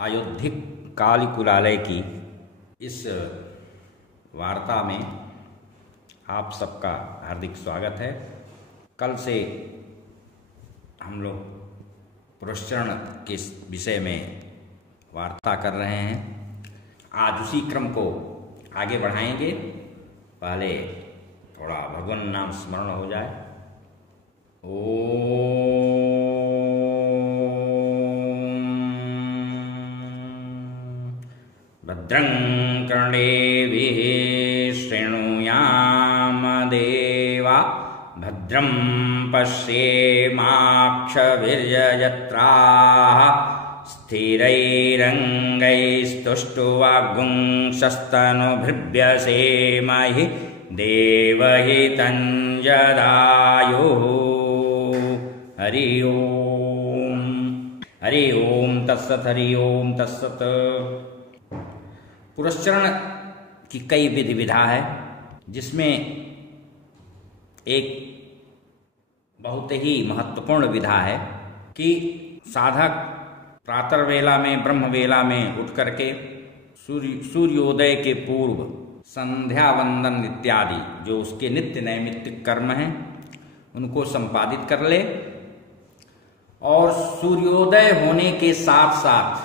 अयोध्या कालिकुलालय की इस वार्ता में आप सबका हार्दिक स्वागत है। कल से हम लोग पुरस्चरण के विषय में वार्ता कर रहे हैं। आज उसी क्रम को आगे बढ़ाएंगे। पहले थोड़ा भगवान नाम स्मरण हो जाए। भद्रं कर्णेभिः शृणुयाम देवा भद्रं पश्येमाक्षभिर्यजत्राः स्थिरैरङ्गैस्तुष्टुवागुंसस्तनुभिर्व्यसेमहि देवहितं जदायुः। हरि ओम तत्सत। हरि ओम तत्सत। पुरस्चरण की कई विधि विधा है, जिसमें एक बहुत ही महत्वपूर्ण विधा है कि साधक प्रातर्वेला में ब्रह्म वेला में उठ करके सूर्योदय के पूर्व संध्या वंदन इत्यादि जो उसके नित्य नैमित्तिक कर्म हैं उनको संपादित कर ले, और सूर्योदय होने के साथ साथ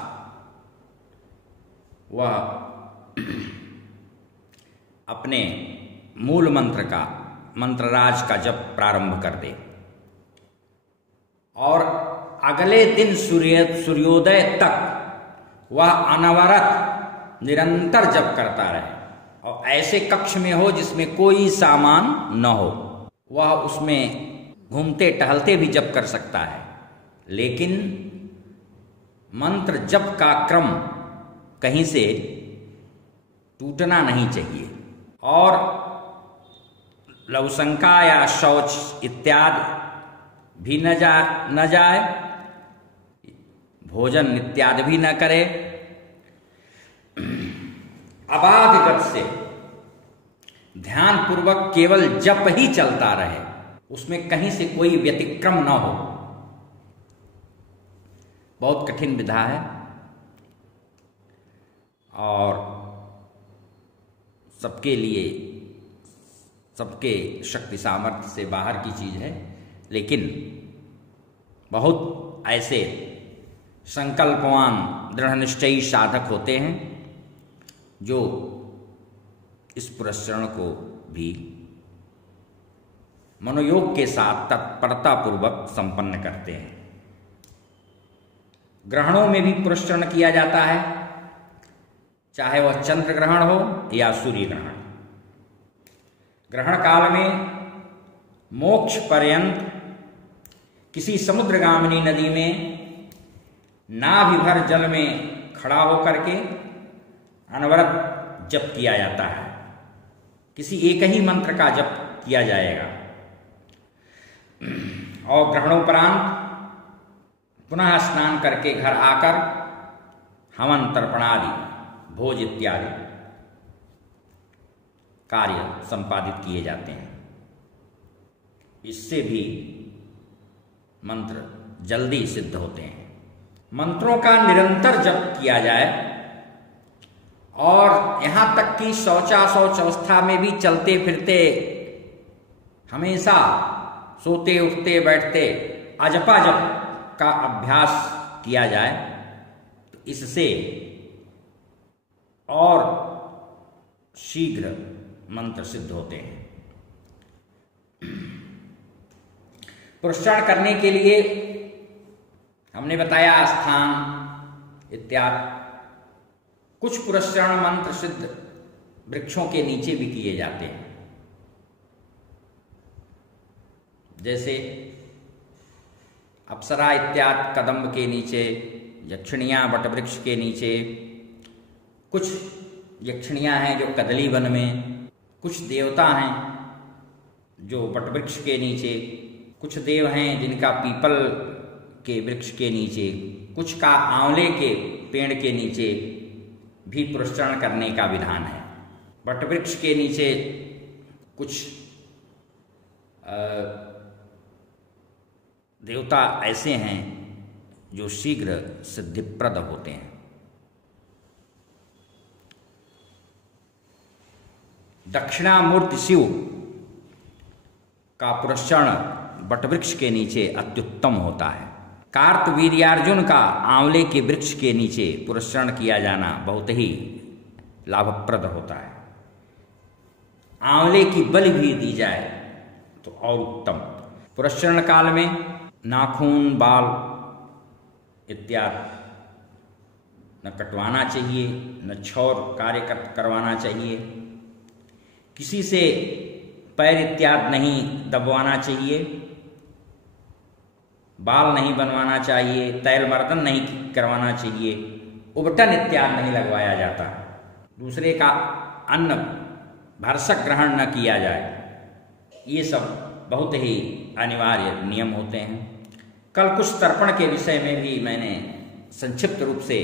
वह अपने मूल मंत्र का मंत्रराज का जप प्रारंभ कर दे और अगले दिन सूर्योदय तक वह अनवरत निरंतर जप करता रहे। और ऐसे कक्ष में हो जिसमें कोई सामान न हो, वह उसमें घूमते टहलते भी जप कर सकता है, लेकिन मंत्र जप का क्रम कहीं से टूटना नहीं चाहिए। और लवशंका या शौच इत्यादि भी न जाए, भोजन इत्यादि भी न करे। अबाध गति से ध्यान पूर्वक केवल जप ही चलता रहे, उसमें कहीं से कोई व्यतिक्रम न हो। बहुत कठिन विधा है और सबके लिए, सबके शक्ति सामर्थ्य से बाहर की चीज है, लेकिन बहुत ऐसे संकल्पवान दृढ़ निश्चयी साधक होते हैं जो इस पुरस्चरण को भी मनोयोग के साथ तत्परता पूर्वक संपन्न करते हैं। ग्रहणों में भी पुरस्चरण किया जाता है, चाहे वह चंद्र ग्रहण हो या सूर्य ग्रहण। ग्रहण काल में मोक्ष पर्यंत किसी समुद्रगामिनी नदी में नाभि भर जल में खड़ा होकर के अनवरत जप किया जाता है। किसी एक ही मंत्र का जप किया जाएगा और ग्रहणोपरांत पुनः स्नान करके घर आकर हवन तर्पणादि भोज इत्यादि कार्य संपादित किए जाते हैं। इससे भी मंत्र जल्दी सिद्ध होते हैं। मंत्रों का निरंतर जप किया जाए और यहां तक कि शौचाशौच अवस्था में भी चलते फिरते हमेशा सोते उठते बैठते अजपा जप का अभ्यास किया जाए, तो इससे और शीघ्र मंत्र सिद्ध होते हैं। पुरस्चरण करने के लिए हमने बताया स्थान इत्यादि। कुछ पुरस्चरण मंत्र सिद्ध वृक्षों के नीचे भी किए जाते हैं, जैसे अप्सरा इत्यादि कदम्ब के नीचे, यक्षिणियां वटवृक्ष के नीचे। कुछ यक्षिणियां हैं जो कदली वन में, कुछ देवता हैं जो वटवृक्ष के नीचे, कुछ देव हैं जिनका पीपल के वृक्ष के नीचे, कुछ का आंवले के पेड़ के नीचे भी पुरस्चरण करने का विधान है। वटवृक्ष के नीचे कुछ देवता ऐसे हैं जो शीघ्र सिद्धिप्रद होते हैं। दक्षिणामूर्ति शिव का पुरस्चरण बटवृक्ष के नीचे अत्युत्तम होता है। कार्तवीर्यार्जुन का आंवले के वृक्ष के नीचे पुरस्चरण किया जाना बहुत ही लाभप्रद होता है। आंवले की बलि भी दी जाए तो और उत्तम। पुरस्चरण काल में नाखून, बाल इत्यादि न कटवाना चाहिए, न छौर कार्य करवाना चाहिए, किसी से पैर इत्यादि नहीं दबवाना चाहिए, बाल नहीं बनवाना चाहिए, तैल मर्दन नहीं करवाना चाहिए, उबटन इत्यादि नहीं लगवाया जाता, दूसरे का अन्न भरसक ग्रहण न किया जाए। ये सब बहुत ही अनिवार्य नियम होते हैं। कल कुछ तर्पण के विषय में भी मैंने संक्षिप्त रूप से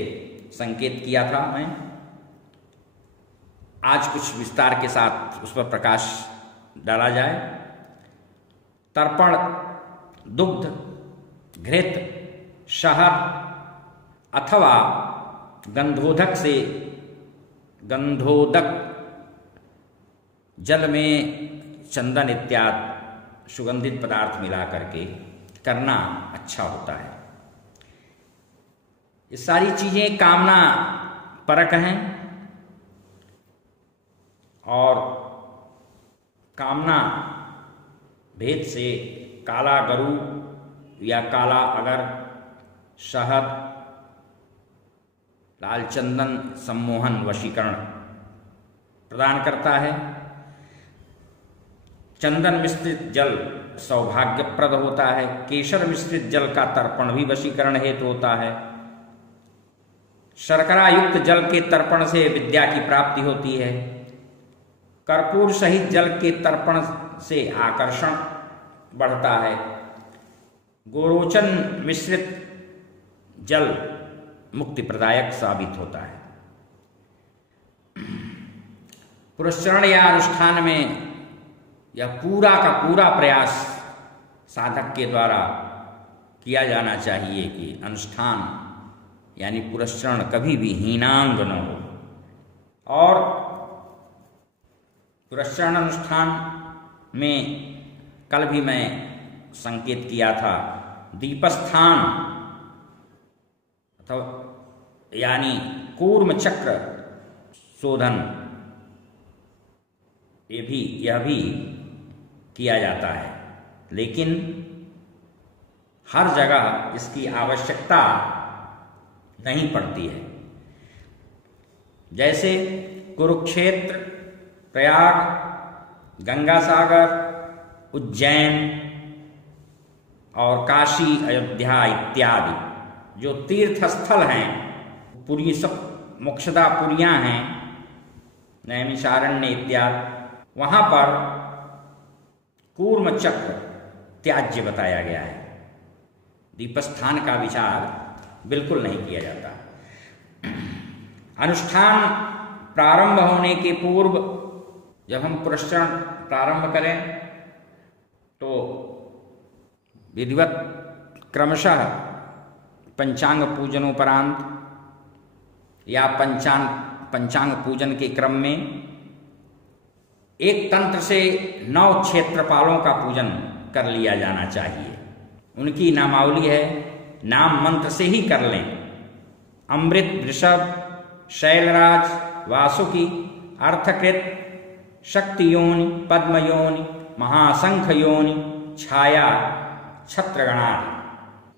संकेत किया था। मैं आज कुछ विस्तार के साथ उस पर प्रकाश डाला जाए। तर्पण दुग्ध, घृत, शहद अथवा गंधोदक जल में चंदन इत्यादि सुगंधित पदार्थ मिला करके करना अच्छा होता है। ये सारी चीजें कामना परक हैं और कामना भेद से काला गरु या काला अगर, शहद, लाल चंदन सम्मोहन वशीकरण प्रदान करता है। चंदन मिश्रित जल सौभाग्यप्रद होता है। केसर मिश्रित जल का तर्पण भी वशीकरण हेतु होता है। शर्करा युक्त जल के तर्पण से विद्या की प्राप्ति होती है। कर्पूर सहित जल के तर्पण से आकर्षण बढ़ता है। गोरोचन मिश्रित जल मुक्ति प्रदायक साबित होता है। पुरस्चरण या अनुष्ठान में यह पूरा का पूरा प्रयास साधक के द्वारा किया जाना चाहिए कि अनुष्ठान यानी पुरस्चरण कभी भी हीनांग न हो। और पुरस्चरण अनुष्ठान में कल भी मैं संकेत किया था, दीपस्थान अथवा यानी कूर्म चक्र शोधन यह भी किया जाता है, लेकिन हर जगह इसकी आवश्यकता नहीं पड़ती है। जैसे कुरुक्षेत्र, प्रयाग, गंगा सागर, उज्जैन और काशी, अयोध्या इत्यादि जो तीर्थ स्थल हैं, पुरी सब मोक्षदा पुरियां हैं, नैमिषारण्य इत्यादि, वहां पर कूर्म चक्र त्याज्य बताया गया है। दीपस्थान का विचार बिल्कुल नहीं किया जाता। अनुष्ठान प्रारंभ होने के पूर्व जब हम पुरस्चरण प्रारंभ करें तो विधिवत क्रमशः पंचांग पूजनोपरांत या पंचांग पूजन के क्रम में एक तंत्र से 9 क्षेत्रपालों का पूजन कर लिया जाना चाहिए। उनकी नामावली है, नाम मंत्र से ही कर लें। अमृत, वृषभ, शैलराज, वासुकी, अर्थकृत, शक्ति योनि, पद्म योनि, महाशंख योनि, छाया, छत्रगणा,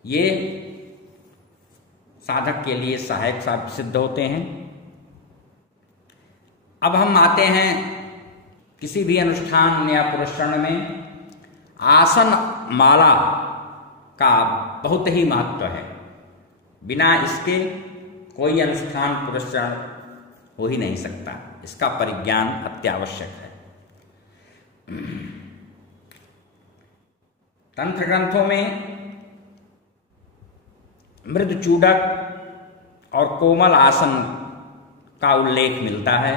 ये साधक के लिए सहायक सिद्ध होते हैं। अब हम आते हैं किसी भी अनुष्ठान या पुरस्चरण में आसन माला का बहुत ही महत्व है। बिना इसके कोई अनुष्ठान पुरस्चरण हो ही नहीं सकता। इसका परिज्ञान अत्यावश्यक है। तंत्र ग्रंथों में मृद चूडक और कोमल आसन का उल्लेख मिलता है।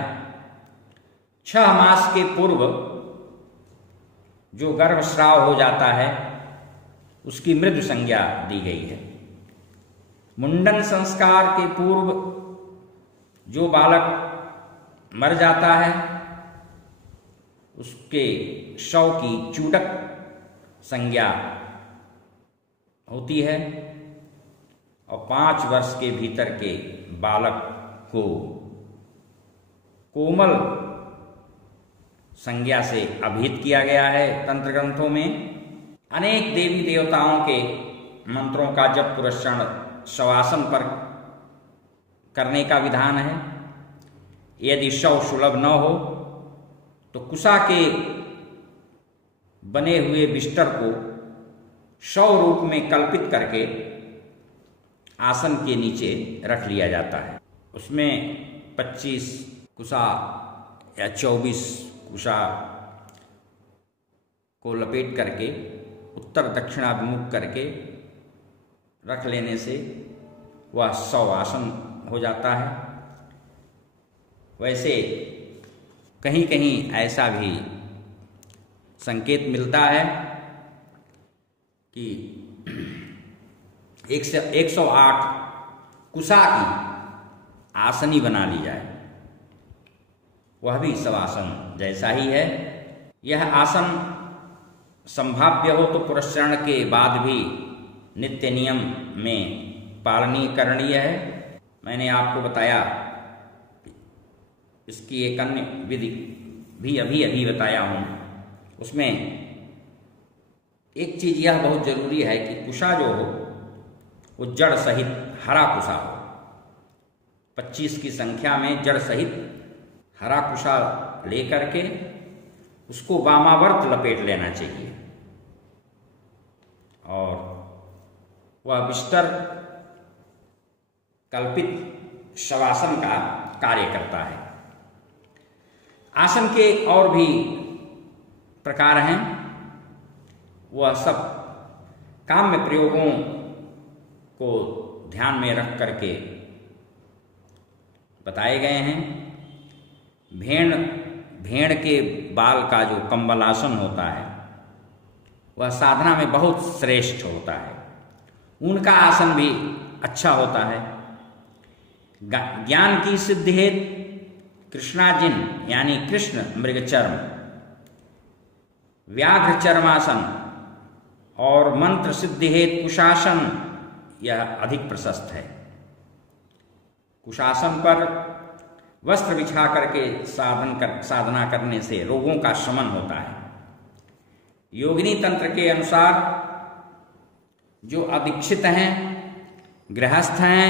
6 मास के पूर्व जो गर्भस्राव हो जाता है उसकी मृदु संज्ञा दी गई है। मुंडन संस्कार के पूर्व जो बालक मर जाता है उसके शव की चूडक संज्ञा होती है और 5 वर्ष के भीतर के बालक को कोमल संज्ञा से अभिहित किया गया है। तंत्र ग्रंथों में अनेक देवी देवताओं के मंत्रों का जप पुरस्करण शवासन पर करने का विधान है। यदि शव सुलभ न हो तो कुशा के बने हुए बिस्तर को शव रूप में कल्पित करके आसन के नीचे रख लिया जाता है। उसमें 25 कुशा या 24 कुशा को लपेट करके उत्तर दक्षिणाभिमुख करके रख लेने से वह शव आसन हो जाता है। वैसे कहीं कहीं ऐसा भी संकेत मिलता है कि 108 कुशा की आसनी बना ली जाए, वह भी शवासन जैसा ही है। यह आसन संभाव्य हो तो पुरस्करण के बाद भी नित्य नियम में पालनीय करणीय है। मैंने आपको बताया, इसकी एक अन्य विधि भी अभी बताया हूँ। उसमें एक चीज यह बहुत जरूरी है कि कुशा जो हो वो जड़ सहित हरा कुशा हो। 25 की संख्या में जड़ सहित हरा कुशा लेकर के उसको वामावर्त लपेट लेना चाहिए और वह बिस्तर कल्पित शवासन का कार्य करता है। आसन के और भी प्रकार हैं, वह सब काम्य प्रयोगों को ध्यान में रख करके बताए गए हैं। भेड़ के बाल का जो कंबलासन होता है वह साधना में बहुत श्रेष्ठ होता है। उनका आसन भी अच्छा होता है। ज्ञान की सिद्धि हेतु कृष्णाजिन यानी कृष्ण मृगचर्म, व्याघ्र चर्मासन और मंत्र सिद्धि हेतु कुशासन यह अधिक प्रशस्त है। कुशासन पर वस्त्र बिछा करके साधना करने से रोगों का शमन होता है। योगिनी तंत्र के अनुसार जो अदीक्षित हैं, गृहस्थ हैं,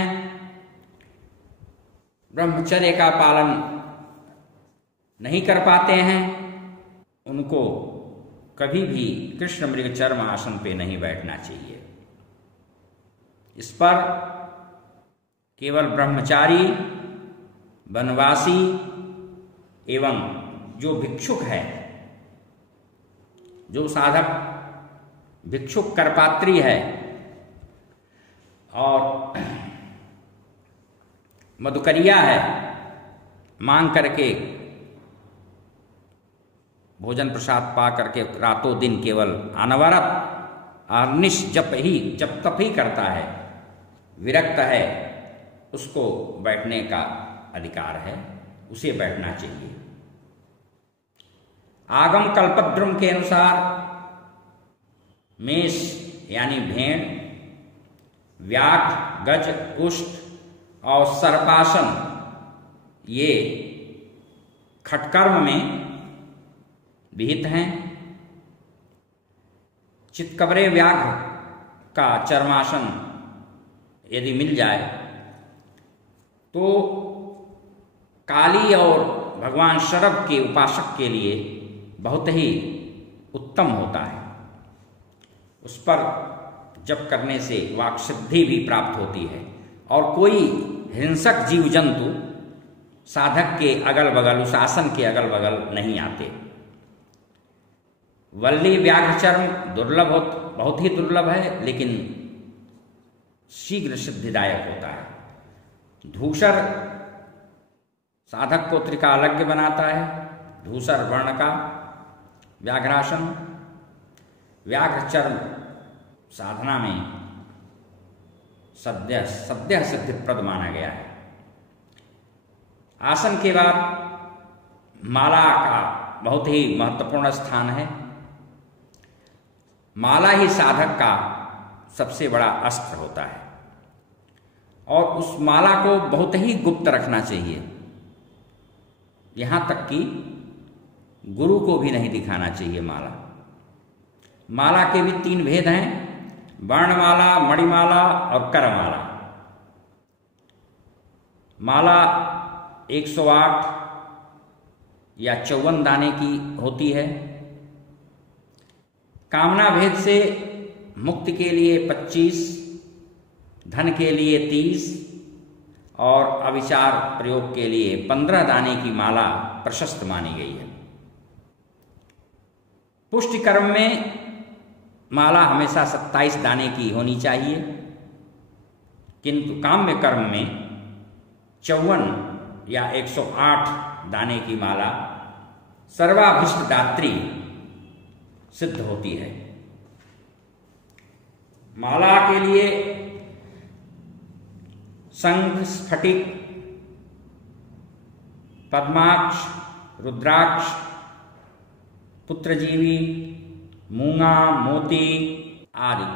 ब्रह्मचर्य का पालन नहीं कर पाते हैं, उनको कभी भी कृष्ण मृग चर्म आसन पे नहीं बैठना चाहिए। इस पर केवल ब्रह्मचारी, वनवासी एवं जो भिक्षुक है, जो साधक भिक्षुक करपात्री है और मधुकरिया है, मांग करके भोजन प्रसाद पा करके रातों दिन केवल अनवरत अनिश जप तप ही करता है, विरक्त है, उसको बैठने का अधिकार है, उसे बैठना चाहिए। आगम कल्पद्रुम के अनुसार मेष यानी भेड़, व्याघ्र, गज, कुष्ठ और सर्पासन ये खटकर्म में विहित हैं। चितकबरे व्याघ्र का चर्मासन यदि मिल जाए तो काली और भगवान शरभ के उपासक के लिए बहुत ही उत्तम होता है। उस पर जप करने से वाक् सिद्धि भी प्राप्त होती है और कोई हिंसक जीव जंतु साधक के अगल बगल, उस आसन के अगल बगल नहीं आते। वल्ली व्याघ्र चर्म बहुत ही दुर्लभ है, लेकिन शीघ्र सिद्धिदायक होता है। धूसर साधक को त्रिकालज्ञ बनाता है। धूसर वर्ण का व्याघ्रासन, व्याघ्र चर्म साधना में सद्य सिद्धिप्रद माना गया है। आसन के बाद माला का बहुत ही महत्वपूर्ण स्थान है। माला ही साधक का सबसे बड़ा अस्त्र होता है और उस माला को बहुत ही गुप्त रखना चाहिए। यहाँ तक कि गुरु को भी नहीं दिखाना चाहिए माला। माला के भी 3 भेद हैं, वर्णमाला, मणिमाला और करमाला। माला 108 या 54 दाने की होती है। कामना भेद से मुक्ति के लिए 25, धन के लिए 30 और अविचार प्रयोग के लिए 15 दाने की माला प्रशस्त मानी गई है। पुष्टि कर्म में माला हमेशा 27 दाने की होनी चाहिए, किंतु काम्य कर्म में 54 या 108 दाने की माला सर्वाभीष्ट दात्री सिद्ध होती है। माला के लिए शंख, स्फटिक, पद्माक्ष, रुद्राक्ष, पुत्रजीवी, मूंगा, मोती आदि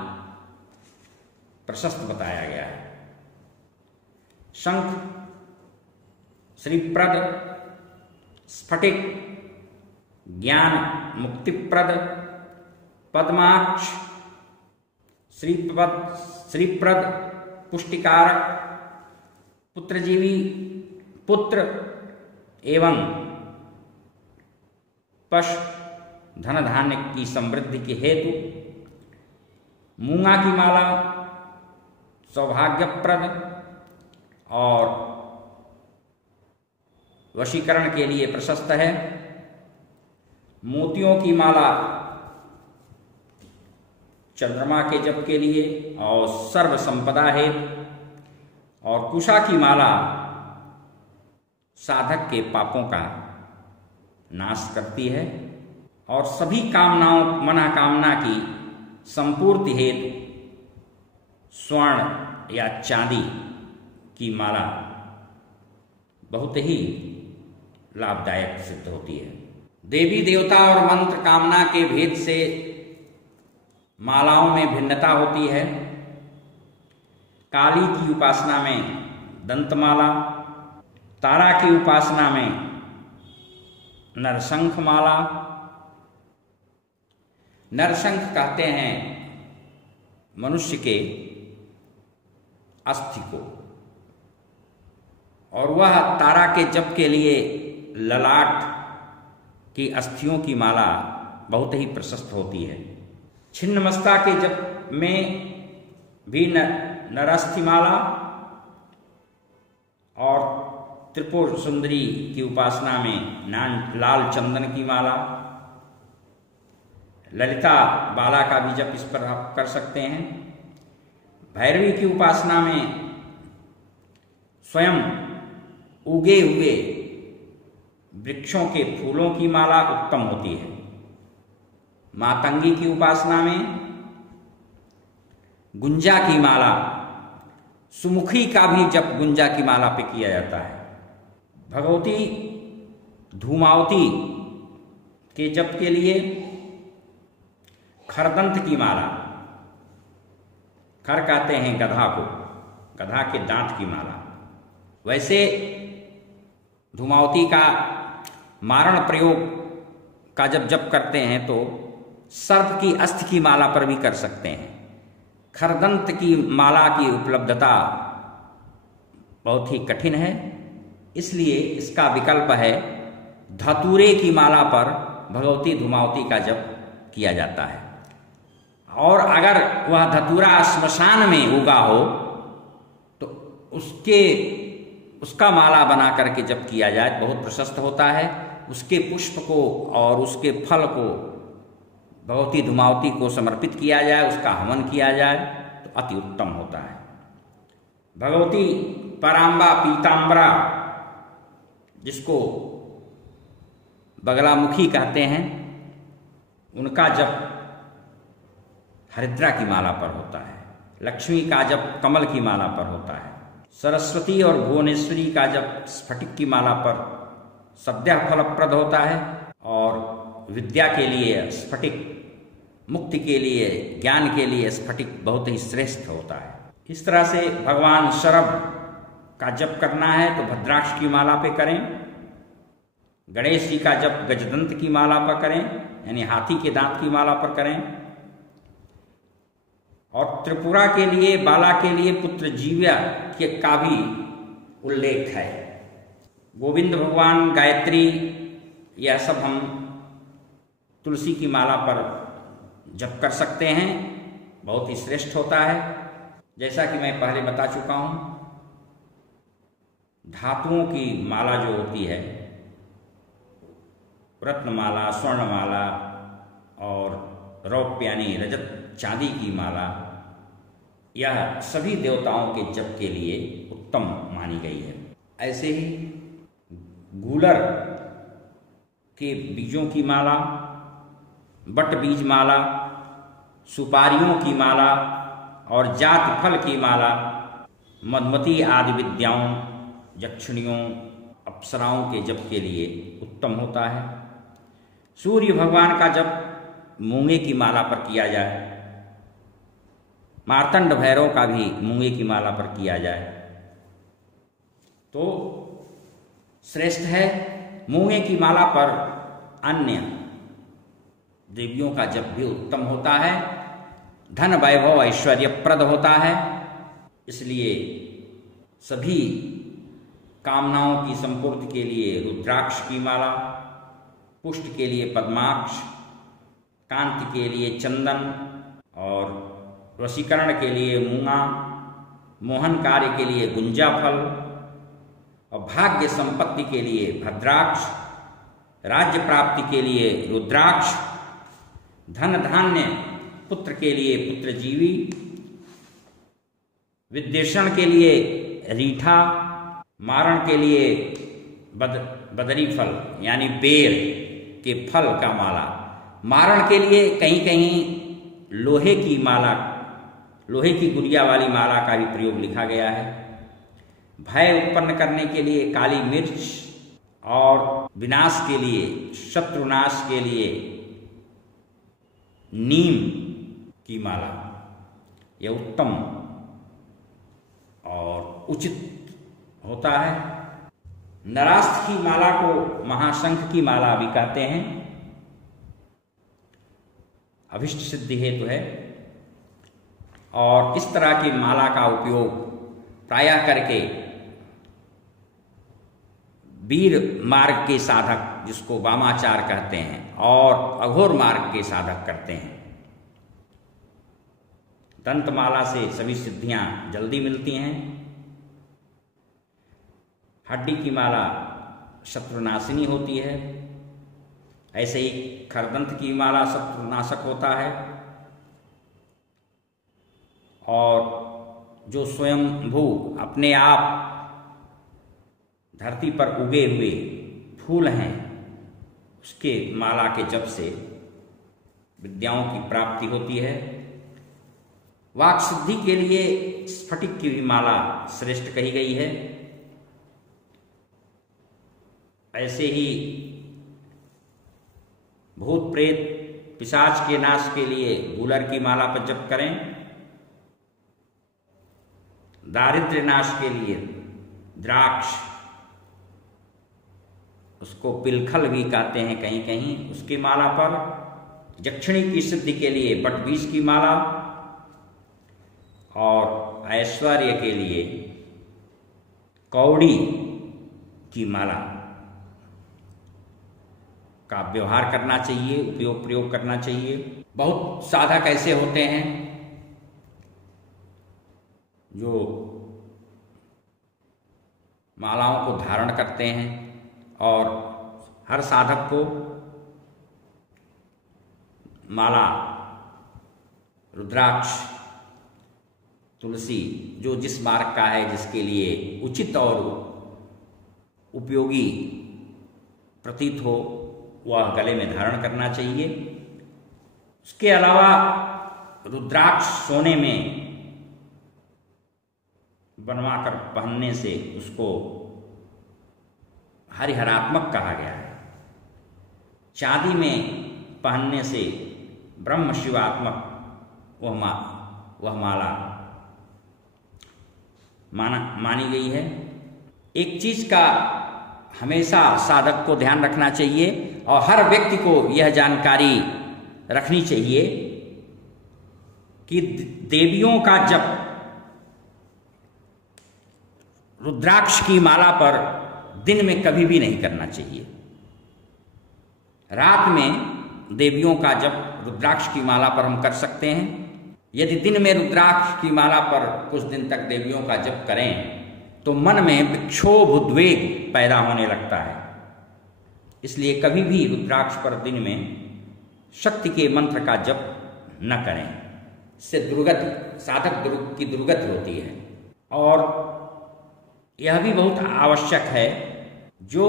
प्रशस्त बताया गया है। शंख श्रीप्रद, स्फटिक ज्ञान मुक्तिप्रद, पद्माक्ष श्रीप्रद पुष्टिकारक, पुत्रजीवी पुत्र एवं पशु धन धान्य की समृद्धि के हेतु, मूंगा की माला सौभाग्यप्रद और वशीकरण के लिए प्रशस्त है। मोतियों की माला चंद्रमा के जप के लिए और सर्व संपदा है, और कुशा की माला साधक के पापों का नाश करती है और सभी कामनाओं मनोकामना की संपूर्ति हेतु स्वर्ण या चांदी की माला बहुत ही लाभदायक सिद्ध होती है। देवी देवता और मंत्र कामना के भेद से मालाओं में भिन्नता होती है। काली की उपासना में दंतमाला, तारा की उपासना में नरशंख माला। नरशंख कहते हैं मनुष्य के अस्थि को, और वह तारा के जप के लिए ललाट की अस्थियों की माला बहुत ही प्रशस्त होती है। छिन्नमस्ता के जप में भी नरस्थि माला और त्रिपुर सुंदरी की उपासना में लाल चंदन की माला। ललिता बाला का भी जप इस पर आप कर सकते हैं। भैरवी की उपासना में स्वयं उगे हुए वृक्षों के फूलों की माला उत्तम होती है। मातंगी की उपासना में गुंजा की माला, सुमुखी का भी जप गुंजा की माला पे किया जाता है। भगवती धूमावती के जप के लिए खरदंत की माला, खर कहते हैं गधा को, गधा के दांत की माला। वैसे धूमावती का मारण प्रयोग का जब जप करते हैं तो सर्प की अस्थि की माला पर भी कर सकते हैं। खरदंत की माला की उपलब्धता बहुत ही कठिन है, इसलिए इसका विकल्प है धतूरे की माला पर भगवती धूमावती का जप किया जाता है। और अगर वह धतूरा श्मशान में उगा हो तो उसका माला बना करके जप किया जाए तो बहुत प्रशस्त होता है। उसके पुष्प को और उसके फल को भगवती धूमावती को समर्पित किया जाए, उसका हवन किया जाए तो अति उत्तम होता है। भगवती पराम्बा पीताम्बरा, जिसको बगलामुखी कहते हैं, उनका जप हरिद्रा की माला पर होता है। लक्ष्मी का जप कमल की माला पर होता है। सरस्वती और भुवनेश्वरी का जप स्फटिक की माला पर सद्यः फलप्रद होता है। और विद्या के लिए स्फटिक, मुक्ति के लिए, ज्ञान के लिए स्फटिक बहुत ही श्रेष्ठ होता है। इस तरह से भगवान शरभ का जप करना है तो भद्राक्ष की माला पे करें। गणेश जी का जप गजदंत की माला पर करें, यानी हाथी के दांत की माला पर करें। और त्रिपुरा के लिए, बाला के लिए पुत्र जीव्या के का भी उल्लेख है। गोविंद भगवान, गायत्री, यह सब हम तुलसी की माला पर जप कर सकते हैं, बहुत ही श्रेष्ठ होता है। जैसा कि मैं पहले बता चुका हूं, धातुओं की माला जो होती है, रत्नमाला, स्वर्णमाला और रौप्य यानी रजत चांदी की माला, यह सभी देवताओं के जप के लिए उत्तम मानी गई है। ऐसे ही गूलर के बीजों की माला, बट बीज माला, सुपारियों की माला और जात फल की माला मधुमती आदि विद्याओं, यक्षिणियों, अप्सराओं के जप के लिए उत्तम होता है। सूर्य भगवान का जप मूंगे की माला पर किया जाए, मार्तंड भैरव का भी मूंगे की माला पर किया जाए तो श्रेष्ठ है। मूंगे की माला पर अन्य देवियों का जप भी उत्तम होता है, धन वैभव ऐश्वर्यप्रद होता है। इसलिए सभी कामनाओं की संपूर्ति के लिए रुद्राक्ष की माला, पुष्ट के लिए पद्माक्ष, कांति के लिए चंदन और वशीकरण के लिए मूंगा, मोहन कार्य के लिए गुंजा फल और भाग्य संपत्ति के लिए भद्राक्ष, राज्य प्राप्ति के लिए रुद्राक्ष, धन धान्य पुत्र के लिए पुत्रजीवी, विद्वेषण के लिए रीठा, मारण के लिए बदरी फल यानी बेर के फल का माला, मारण के लिए कहीं कहीं लोहे की माला, लोहे की गुड़िया वाली माला का भी प्रयोग लिखा गया है। भय उत्पन्न करने के लिए काली मिर्च और विनाश के लिए, शत्रुनाश के लिए नीम की माला, यह उत्तम और उचित होता है। नरास्थ की माला को महाशंख की माला भी कहते हैं, अभिष्ट सिद्धि हेतु है। और इस तरह की माला का उपयोग प्रायः करके वीर मार्ग के साधक, जिसको वामाचार कहते हैं, और अघोर मार्ग के साधक करते हैं। दंतमाला से सभी सिद्धियां जल्दी मिलती हैं। हड्डी की माला शत्रुनाशिनी होती है, ऐसे ही खरदंत की माला शत्रुनाशक होता है। और जो स्वयंभू अपने आप धरती पर उगे हुए फूल हैं, उसके माला के जप से विद्याओं की प्राप्ति होती है। वाक् सिद्धि के लिए स्फटिक की भी माला श्रेष्ठ कही गई है। ऐसे ही भूत प्रेत पिशाच के नाश के लिए गूलर की माला पर जप करें। दारिद्र्य नाश के लिए द्राक्ष, उसको पिलखल भी कहते हैं कहीं कहीं, उसकी माला पर। यक्षिणी की सिद्धि के लिए बट बीज की माला और ऐश्वर्य के लिए कौड़ी की माला का व्यवहार करना चाहिए, उपयोग प्रयोग करना चाहिए। बहुत साधक ऐसे होते हैं जो मालाओं को धारण करते हैं और हर साधक को माला, रुद्राक्ष, तुलसी जो जिस मार्ग का है, जिसके लिए उचित और उपयोगी प्रतीत हो, वह गले में धारण करना चाहिए। उसके अलावा रुद्राक्ष सोने में बनवाकर पहनने से उसको हरिहरात्मक कहा गया है। चांदी में पहनने से ब्रह्म शिवात्मक वह माला मानी गई है। एक चीज का हमेशा साधक को ध्यान रखना चाहिए और हर व्यक्ति को यह जानकारी रखनी चाहिए कि देवियों का जप रुद्राक्ष की माला पर दिन में कभी भी नहीं करना चाहिए। रात में देवियों का जप रुद्राक्ष की माला पर हम कर सकते हैं। यदि दिन में रुद्राक्ष की माला पर कुछ दिन तक देवियों का जप करें तो मन में विक्षोभ उद्वेग पैदा होने लगता है। इसलिए कभी भी रुद्राक्ष पर दिन में शक्ति के मंत्र का जप न करें। इससे साधक की दुर्गति होती है। और यह भी बहुत आवश्यक है, जो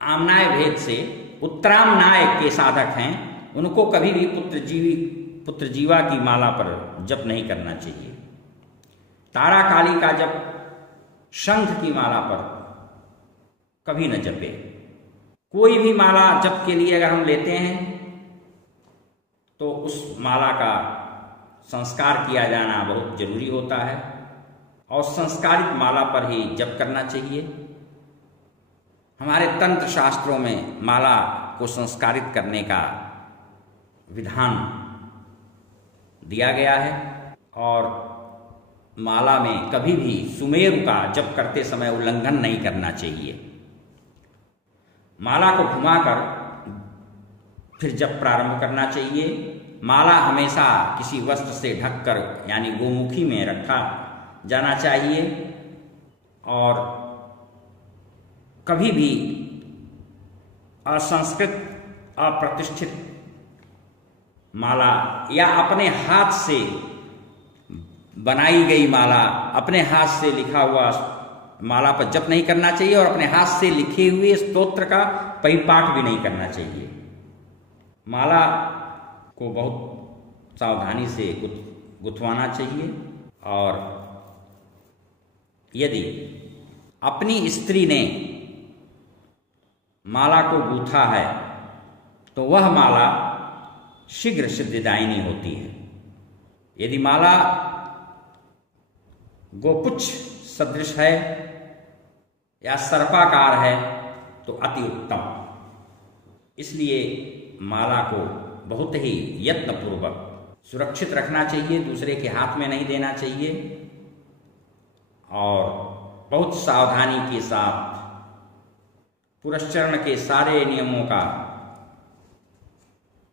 आमनाय भेद से उत्तरामनाय के साधक हैं उनको कभी भी पुत्रजीवा की माला पर जप नहीं करना चाहिए। तारा काली का जप शंख की माला पर कभी न जपे। कोई भी माला जप के लिए अगर हम लेते हैं तो उस माला का संस्कार किया जाना बहुत जरूरी होता है और संस्कारित माला पर ही जप करना चाहिए। हमारे तंत्र शास्त्रों में माला को संस्कारित करने का विधान दिया गया है और माला में कभी भी सुमेरु का जप करते समय उल्लंघन नहीं करना चाहिए। माला को घुमाकर फिर जप प्रारंभ करना चाहिए। माला हमेशा किसी वस्त्र से ढककर यानी गोमुखी में रखा जाना चाहिए और कभी भी असंस्कृत अप्रतिष्ठित माला या अपने हाथ से बनाई गई माला, अपने हाथ से लिखा हुआ माला पर जप नहीं करना चाहिए और अपने हाथ से लिखे हुए स्तोत्र का परिपाठ भी नहीं करना चाहिए। माला को बहुत सावधानी से गुथवाना चाहिए और यदि अपनी स्त्री ने माला को गूथा है तो वह माला शीघ्र सिद्धिदायिनी होती है। यदि माला गोपुच्छ सदृश है या सर्पाकार है तो अति उत्तम। इसलिए माला को बहुत ही यत्नपूर्वक सुरक्षित रखना चाहिए, दूसरे के हाथ में नहीं देना चाहिए और बहुत सावधानी के साथ पुरस्चरण के सारे नियमों का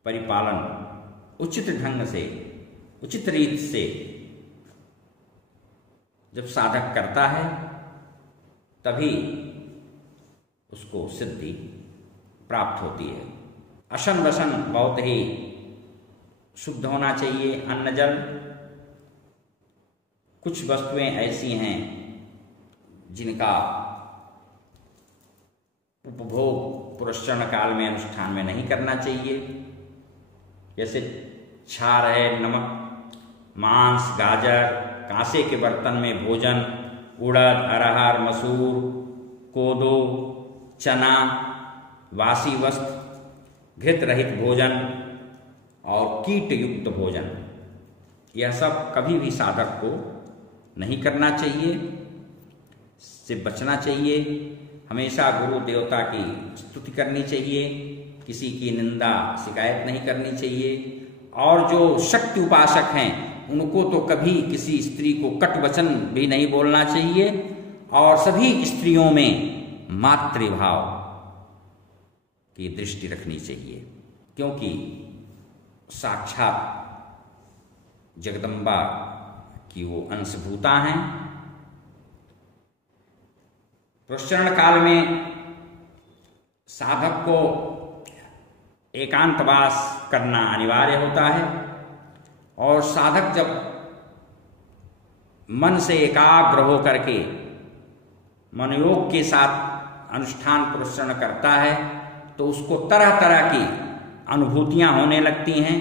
परिपालन उचित ढंग से, उचित रीत से जब साधक करता है तभी उसको सिद्धि प्राप्त होती है। अशन वसन बहुत ही शुद्ध होना चाहिए। अन्न जल, कुछ वस्तुएं ऐसी हैं जिनका उपभोग पुरस्चरण काल में अनुष्ठान में नहीं करना चाहिए, जैसे छार है, नमक, मांस, गाजर, कांसे के बर्तन में भोजन, उड़द, अरहर, मसूर, कोदो, चना, वासी वस्त्र, घृत रहित भोजन और कीट युक्त भोजन, यह सब कभी भी साधक को नहीं करना चाहिए, से बचना चाहिए। हमेशा गुरु देवता की स्तुति करनी चाहिए, किसी की निंदा शिकायत नहीं करनी चाहिए और जो शक्ति उपासक हैं उनको तो कभी किसी स्त्री को कट वचन भी नहीं बोलना चाहिए और सभी स्त्रियों में मातृभाव की दृष्टि रखनी चाहिए, क्योंकि साक्षात जगदम्बा की वो अंशभूता हैं। पुरस्चरण काल में साधक को एकांतवास करना अनिवार्य होता है और साधक जब मन से एकाग्र हो करके मनयोग के साथ अनुष्ठान पुरस्चरण करता है तो उसको तरह तरह की अनुभूतियां होने लगती हैं।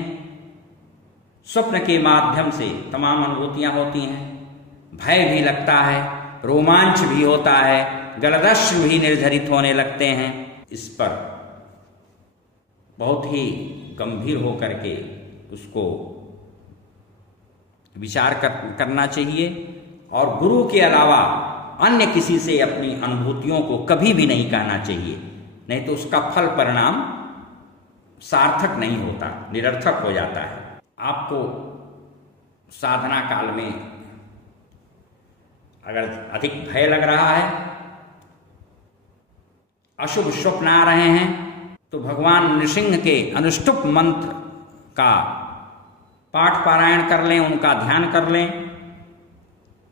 स्वप्न के माध्यम से तमाम अनुभूतियां होती हैं, भय भी लगता है, रोमांच भी होता है, गलदश्रु भी निर्झरित होने लगते हैं। इस पर बहुत ही गंभीर होकर के उसको विचार करना चाहिए और गुरु के अलावा अन्य किसी से अपनी अनुभूतियों को कभी भी नहीं कहना चाहिए, नहीं तो उसका फल परिणाम सार्थक नहीं होता, निरर्थक हो जाता है। आपको साधना काल में अगर अधिक भय लग रहा है, अशुभ स्वप्न आ रहे हैं, तो भगवान नृसिंह के अनुष्टुप मंत्र का पाठ पारायण कर लें, उनका ध्यान कर लें।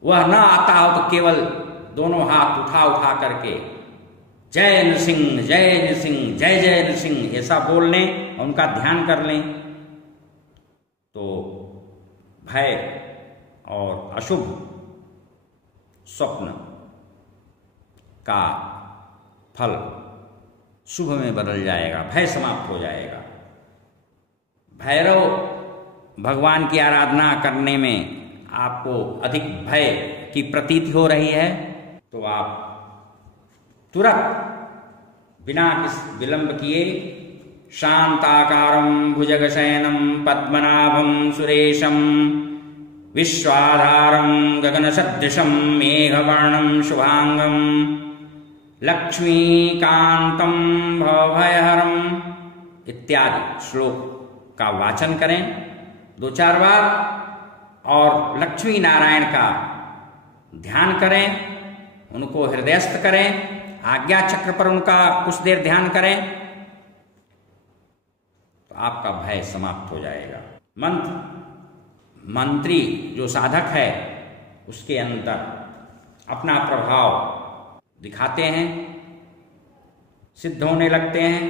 वह न आता हो तो केवल दोनों हाथ उठा करके जय नृसिंह जय नृसिंह जय जय नृसिंह ऐसा बोल लें, उनका ध्यान कर लें, तो भय और अशुभ स्वप्न का फल शुभ में बदल जाएगा, भय समाप्त हो जाएगा। भैरव भगवान की आराधना करने में आपको अधिक भय की प्रतीति हो रही है, तो आप तुरंत बिना किस विलंब किए शांताकारं भुजगशयनं पद्मनाभं सुरेशं विश्वाधारं गगनसदृशं मेघवर्णं शुभांगं लक्ष्मीकान्तं भवभयहरं इत्यादि श्लोक का वाचन करें 2-4 बार और लक्ष्मी नारायण का ध्यान करें, उनको हृदयस्थ करें, आज्ञा चक्र पर उनका कुछ देर ध्यान करें, तो आपका भय समाप्त हो जाएगा। मंत्री जो साधक है उसके अंदर अपना प्रभाव दिखाते हैं, सिद्ध होने लगते हैं,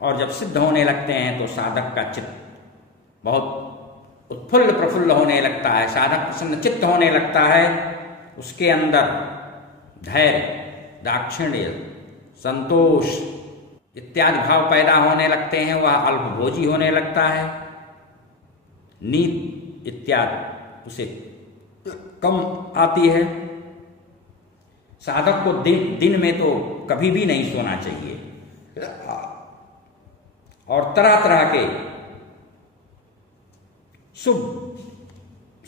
और जब सिद्ध होने लगते हैं तो साधक का चित्त बहुत उत्फुल्ल प्रफुल्ल होने लगता है, साधक प्रसन्न चित्त होने लगता है, उसके अंदर धैर्य, दाक्षिण्य, संतोष इत्यादि भाव पैदा होने लगते हैं, वह अल्पभोजी होने लगता है, नींद इत्यादि उसे कम आती है। साधक को दिन में तो कभी भी नहीं सोना चाहिए, और तरह तरह के शुभ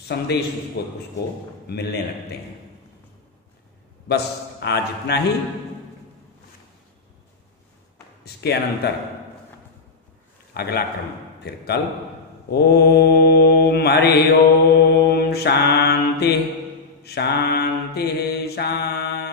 संदेश उसको मिलने लगते हैं। बस आज इतना ही, इसके अनंतर अगला क्रम फिर कल। ओम हरि ओम, शांति शांति शांति।